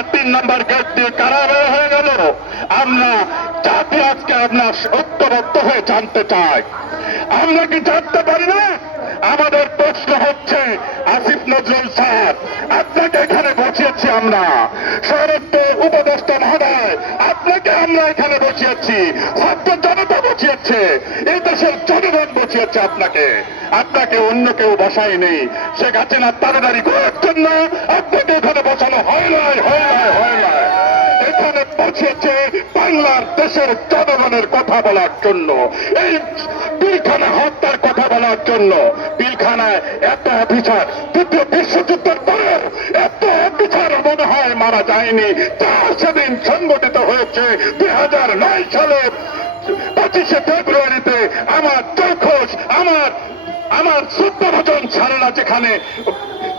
আর তিন নম্বর গেট দিয়ে কারাগার হয়ে গেল? আমরা জাতি আজকে আপনার ঐক্যবদ্ধ হয়ে জানতে চাই। আমরা কি জানতে পারি না? আমাদের প্রশ্ন হচ্ছে, আসিফ নজরুল স্যার আপনাকে এখানে বসিয়েছি আমরা। সৌরত্ব উপদেষ্টা মহোদয়, আপনাকে আমরা এখানে বসিয়েছি। ছাত্র জনতা বসিয়েছে, এই দেশের জনগণ বসিয়েছে আপনাকে। আপনাকে অন্য কেউ বসাই নেই সে গাছে না তাড়াতাড়ি করার জন্য আপনাকে এখানে বসানো হয় নয় হয় নয় হয় নয় এখানে বসিয়েছে বাংলার দেশের জনগণের কথা বলার জন্য। এই বলার জন্য পিলখানায় এত অফিসার দ্বিতীয় বিশ্বযুদ্ধের পরে এত অফিসার মনে হয় মারা যায়নি। যা সেদিন সংগঠিত হয়েছে দুই হাজার নয় সালে। পঁচিশে ফেব্রুয়ারিতে আমার চৌখোশ, আমার আমার সুপ্রভোজন ছাড়া যেখানে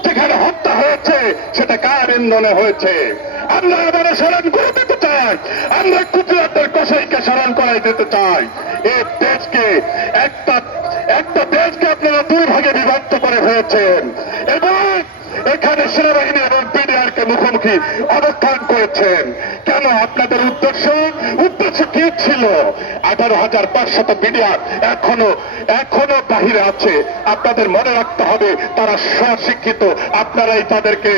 যেখানে হত্যা হয়েছে, সেটা কার ইন্ধনে হয়েছে? আমরা আবার স্মরণ করে দিতে চাই। আমরা কুচুয়াদের কসাইকে স্মরণ করাই দিতে চাই। এই দেশকে একটা আপনারা দুই ভাগে বিভক্ত করে ফেলেছেন। এবং এখানে সেনাবাহিনী এবং পিডিআর কে মুখোমুখি অবস্থান করেছেন। কেন? আপনাদের উদ্দেশ্য? উদ্দেশ্য কি ছিল? আঠারো হাজার পাঁচশত পিডিআর এখনও এখনও বাহিরে আছে। আপনাদের মনে রাখতে হবে, তারা স্বশিক্ষিত। আপনারাই তাদেরকে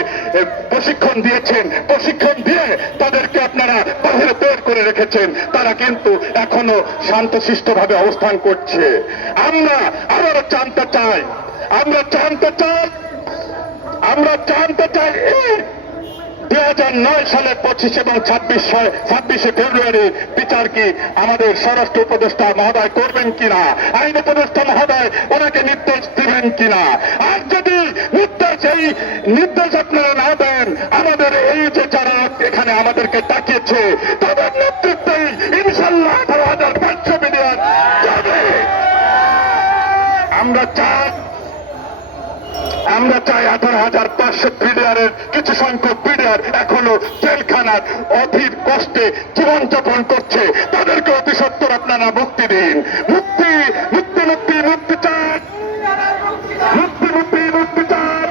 প্রশিক্ষণ দিয়েছেন। প্রশিক্ষণ দিয়ে তাদেরকে আপনারা বাহিরে বের করে রেখেছেন। তারা কিন্তু এখনও শান্তশিষ্ট ভাবে অবস্থান করছে। আমরা আবারও জানতে চাই। আমরা জানতে চাই। আমরা জানতে চাই। হাজার নয় সালে পঁচিশ এবং ছাব্বিশ ছাব্বিশে ফেব্রুয়ারি বিচার কি আমাদের স্বরাষ্ট্র উপদেষ্টা মহোদয় করবেন কিনা? আইন উপদেষ্টা মহোদয়, ওনাকে নির্দেশ দিবেন কিনা? আর যদি নির্দেশ এই নির্দেশ আপনারা না দেন, আমাদের এই যে যারা এখানে আমাদেরকে ডাকিয়েছে, তাদের নেতৃত্বেই ইনশাল্লাহ আঠারো হাজার পাঁচশো মিলিয়ন আমরা চাই আমরা চাই আঠারো হাজার পাঁচশো বিডিআরের কিছু সংখ্যক বিডিআর এখনও জেলখানার অধীর কষ্টে জীবনযাপন করছে। তাদেরকে অতি সত্তর আপনারা মুক্তি দিন। মুক্তি মুক্তি মুক্তি মুক্তি চান। মুক্তি মুক্তি মুক্তি চান।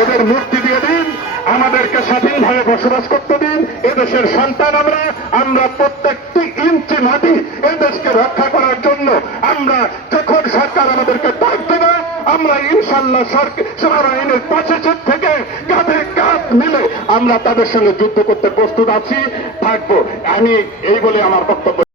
এদের মুক্তি দিয়ে দিন। আমাদেরকে স্বাধীনভাবে বসবাস করতে দিন। এদেশের সন্তান আমরা আমরা প্রত্যেকটি ইঞ্চি মাটি এদেশকে রক্ষা করার জন্য আমরা যখন সরকার আমাদেরকে ডাক দেবে আমরা ইনশাল্লাহ সরকার সেনাবাহিনীর পাশে থেকে কাঁধে কাঁধ মিলে আমরা তাদের সঙ্গে যুদ্ধ করতে প্রস্তুত আছি, থাকব। আমি এই বলে আমার বক্তব্য